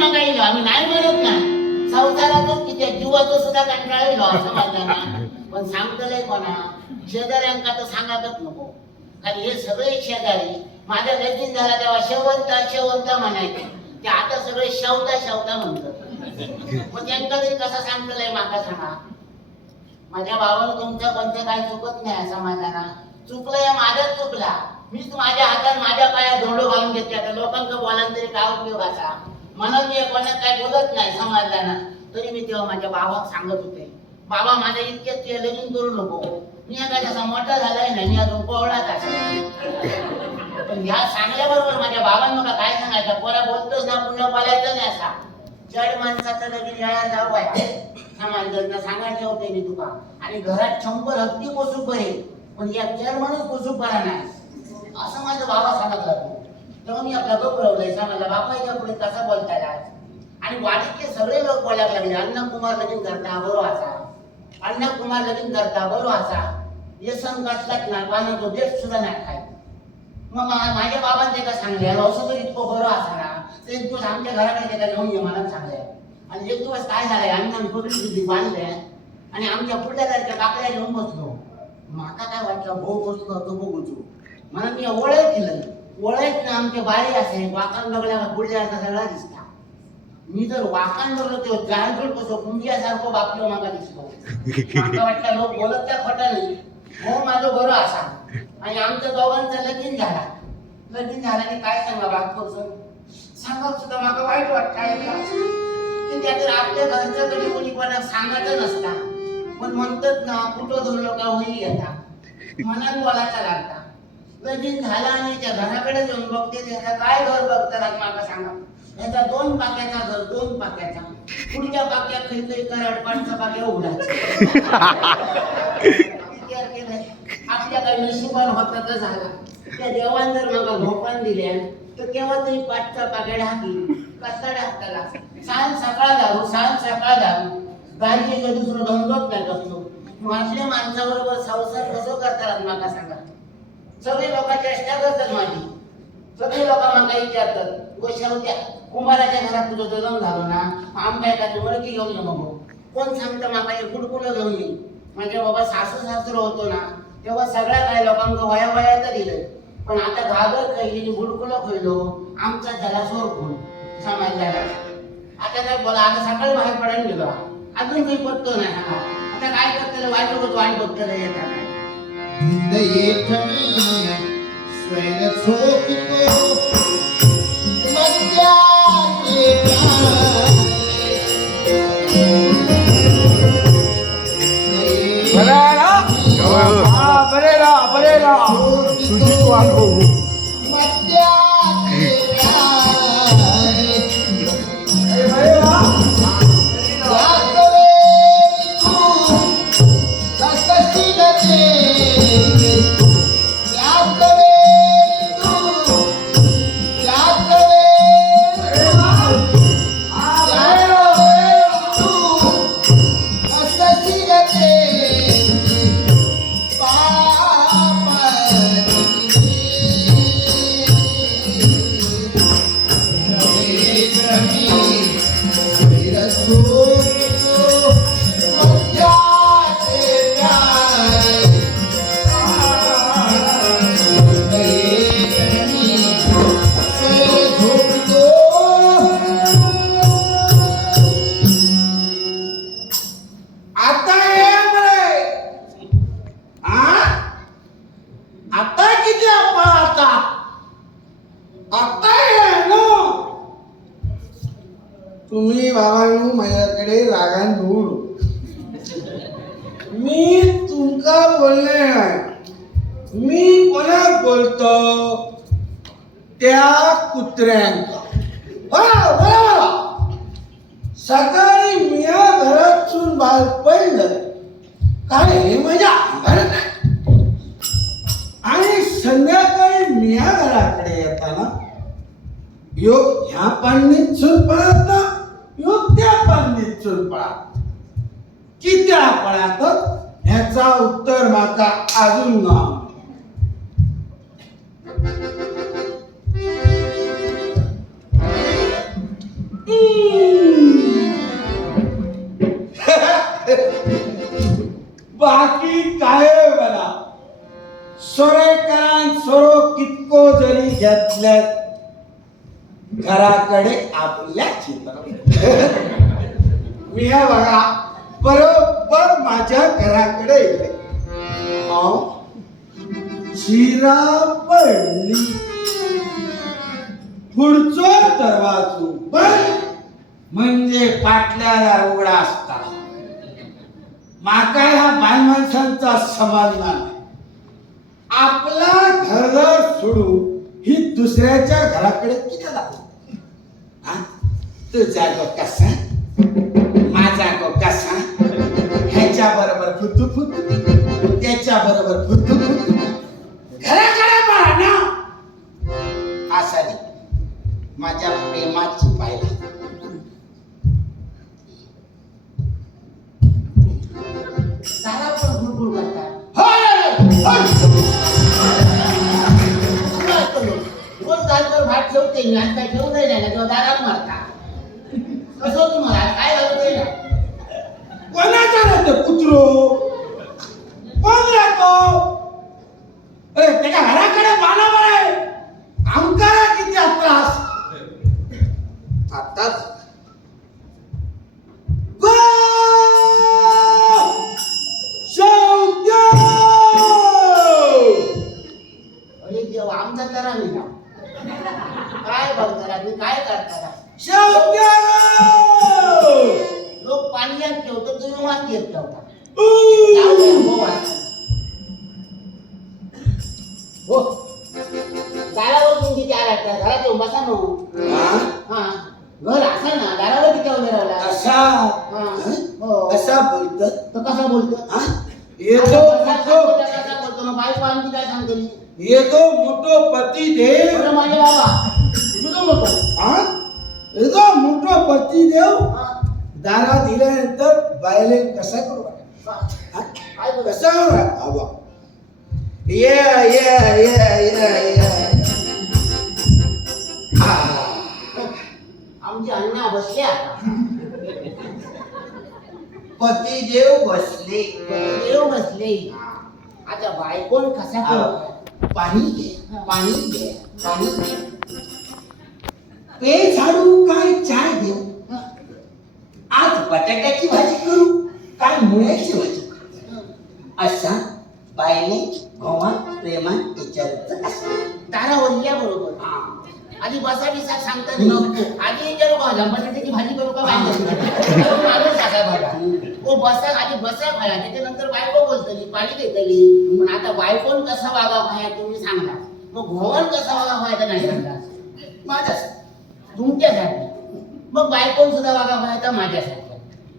मग येलो आम्ही नाही म्हणत ना. संसारातच किती जीवाचं सुद्धा कंटाळलो असं म्हणलं पण सांगतलंय कोणा शेजाऱ्यांका तर सांगातच नको. कारण हे सगळे शेजारी माझ्या लगीन झाला तेव्हा शेवंत शेवंत म्हणायचे. ते आता सगळे शेवता शेवता म्हणतात. मग त्यांना तरी कसं सांगतलंय माका सांगा. माझ्या भावाला तुमचं कोणतं काय चुकत नाही असं माझा चुकलं या माझ्याच चुकला. मीच माझ्या हातात माझ्या पायात धोंडो घालून घेतले. आता लोकांना बोलायला तरी काय उपयोग असा? म्हणून मी कोणात काय बोलत नाही समाजाला तरी मी तेव्हा माझ्या बाबा सांगत होते. बाबा माझ्या इतकेच ते लगीन करू नको. मी आता जसा मोठा झालाय ना मी अजून कोवळाच असा पण ह्या सांगल्याबरोबर माझ्या बाबांना मला काय सांगायचं? पोरा बोलतोच ना पुन्हा बोलायचं नाही असा. जड माणसाचं लगेच जळा जाऊ आहे समाजाला सांगायचं होते मी तुका. आणि घरात शंभर हत्ती पोसू करेल पण या जड माणूस पोसू नाही. असं माझं बाबा सांगत लागतो तेव्हा मी आपला गप रवलंय सांगायला बापाच्या पुढे कसा बोलता आज? आणि वाडीतले सगळे लोक बोलायला लागले अण्णा कुमार लगीन करता बरो असा. अण्णा कुमार लगीन करता बरो असा. हे सण कसलाच ना तो देश सुद्धा नाही खाय मग माझ्या बाबांनी त्याला सांगले असं तर इतकं बरो असा ना. तर एक दिवस आमच्या घराकडे त्याला घेऊन ये मला सांगले आणि एक दिवस काय झालंय अण्णा पकडी दिली बांधले आणि आमच्या पुढल्या तारख्या बाकड्या घेऊन बसलो. माका काय वाटलं भाऊ बसलो तो बघूचो मला मी ओळख केलं. ओळख ना आमच्या बारी असे वाकान बघल्या पुढल्या सगळा दिसता. मी जर वाकान बघलो तो जायफळ कसो कुंभियासारखं बापलो माका दिसलो माका वाटलं लोक बोलत त्या खोटा नाही हो माझं बरं असा. आणि आमच्या दोघांचं लगीन झाला. लगीन झाल्याने काय सांगा बापकोचं सांगा सुद्धा माका वाईट वाटतं की? त्या तर आपल्या घरचं कोणी कोणा सांगायचं नसता. पण म्हणतात ना कुठं धरलो का होई येता मनात बोलायचा लागता. लगीन झाला आणि त्या घराकडे जाऊन बघते त्याचा काय घर बघतात माका सांगा. याचा दोन पाक्याचा घर दोन पाक्याचा. पुढच्या पाक्यात खिळतोय कराड पाणचा पाक्या उघडा आपल्या काही नशिबान होता तर झाला. त्या देवान जर मला भोपान दिल्या तर केव्हा तरी पाठचा पाक्या हाकी कसाड्या हाताला सांग सकाळ दारू सांग सकाळ दारू. गाडीचे दुसरं धंदोच नाही कसलो माझ्या माणसाबरोबर संसार कसं करतात माका सांगा. सगळे लोक चेष्टा असतात माझी. सगळे लोक मला विचारतात गोष्ट होत्या कुंभाराच्या घरात तुझं जन्म झालो ना आमच्या तुम्हाला की घेऊन ये मग. कोण सांगतं माका हे गुडकुलं घेऊन ये. म्हणजे बाबा सासू सासरू होतो ना तेव्हा सगळ्या काही लोकांना वया तर दिलं. पण आता घागर खायली गुडकुलं खायलो आमचा झाला सोर खून समाजाला आता काय बोला आता सकाळी बाहेर पडायला गेलो अजून काही पत्तो नाही आता काय करतलं वाईट होत वाईट बघतलं येतात बरेरा हा बरेरा बरेरा तुझी तू आलो अरे रागान बोलू मी तुमका बोलले नाही मी कोणाक बोलतो? त्या कुत्र्यांका. बरं बरं सकाळी मिया घरातून बाहेर पडलं. काय हे माझ्या अंगात नाही आणि संध्याकाळी मिया घराकडे येताना योग ह्या पाणी चूल पडत योग पाणीत चूल कि त्या पळत ह्याचा उत्तर माका अजून ना बाकी काय मला सोरेकरान सोरो कितको जरी घेतल्यात घराकडे आपल्या चित्र मी हा बघा बरोबर माझ्या घराकडे येते शिरा पडली पुढचो दरवाजो बंद म्हणजे पाटल्याला उघडा असता. माका ह्या बाय माणसांचा समाज नाही. आपला घरदार सोडून ही दुसऱ्याच्या घराकडे किती लागतो हा? कसा माझा कसा ह्याच्या बरोबर फुतू फुतू त्याच्या बरोबर फुतू फुतू. घराकडे पहा ना? असा रे माझ्या प्रेमाची पाहिला पण करतात भात ठेवते मी आज काय नाही राहिला तेव्हा दारात मारता. कसं तुम्हाला? काय झालं ना कोणाचा राहतो कुत्रो? कोण राहतो? अरे त्याच्या घराकडे मानव आहे. आमका किती त्रास आता गो! शौक्य! अरे देवा आमचा करा मी काय बघताना मी काय करताना? शौक्य! तुम्ही हो वाचा. हो. दारावर तुम्ही किती आला घरात येऊन बसा ना हा? घर असा ना दारावर असा? हा. हो. असा बोलतात तो कसा बोलतो? हा? येतो मोठो कसा बोलतो? मग बायको आमची काय सांगते येतो मोठो पती देव. माझे बाबा तुझं मोठं. हा? येतो मोठो पती देव. दारा दिल्यानंतर बायले कसा करू? कसा करू ये ये ये ये. आमची अण्णा बसले आता. पती देव बसले. देव बसले. आता बायकोन कसा करू? पाणी घे पाणी घे पाणी घे. पे झाडू काय चाय देऊ बटाट्याची भाजी करू काय मुळ्याची भाजी करू? असा बायने भवा प्रेमान विचारत असते. दारावर या बरोबर. आधी बसा बिसा सांगता नको. आधी विचारू का बटाट्याची भाजी करू का ओ बसा आधी बसा खाया त्याच्यानंतर बायको बोलतली पाणी देतली. पण आता बायकोन कसा वागा खाया तुम्ही सांगा. मग भवन कसा वागा खायचा नाही सांगा. माझ्यासाठी. तुमच्यासाठी. मग बायकोन सुद्धा वागा खायचा माझ्यासाठी.